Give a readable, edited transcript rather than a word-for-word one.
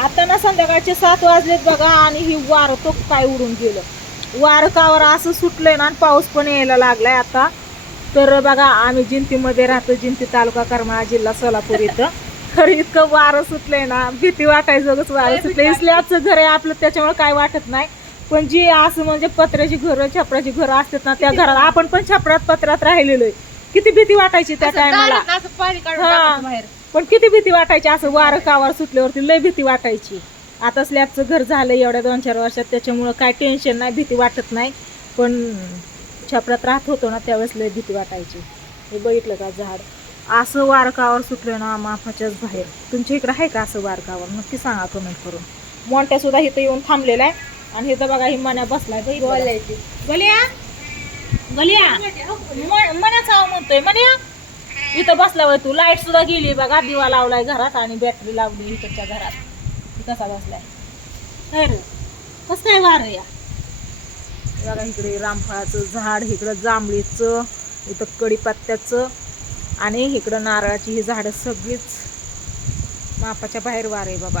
आता ना संध्याकाळचे 7 वाजलेत बघा आणि ही वारं तो काय उडून गेलं. वारं कावर असं सुटलंय ना आणि पाऊस पण यायला लागलाय आता. तर बघा आम्ही जिंतीमध्ये राहतो, जिंती तालुका करमाळा जिल्हा सोलापूर इथं. तर इतकं वारं सुटलंय ना, भीती वाटायचं वारं सुटलंय. स्लॅबचं घर आहे आपलं त्याच्यामुळे काय वाटत नाही. पण जी असं म्हणजे पत्र्याची घरं छपराची घरं असतात ना त्या घरात आपण पण छपरात पत्रात राहिलेलो आहे. किती भीती वाटायची त्या टायमाला. पण किती भीती वाटायची असं वारं कावर सुटल्यावरती लय भीती वाटायची. आता स्लॅबचं घर झालं एवढ्या 2-4 वर्षात त्याच्यामुळं काय टेन्शन नाही, भीती वाटत नाही. पण छपरात राहत होतो ना त्यावेळेस लय भीती वाटायची. हे बघितलं का झाड असं वारकावर सुटलं ना मापाच्याच बाहेर. तुमच्या इकडं आहे का असं वारकावर? नक्की सांगा कमेंट करून. मोठ्या सुद्धा इथं येऊन थांबलेला आहे आणि इथं बघा ही मन्या बसलाय. गलिया गलिया मन्याचा म्हणतोय मन्या इथं बसल्यावर तू. लाईट सुद्धा गेली बघा, दिवा लावलाय घरात आणि बॅटरी लावली इकडच्या घरात. कसा बसलाय काय रे, कसं काय वार या बघा. इकडे रामफळाचं झाड, इकडं जांभळीचं, इथं कडीपत्त्याचं आणि इकडं नारळाची ही झाडं सगळीच मापाच्या बाहेर वार आहे बाबा.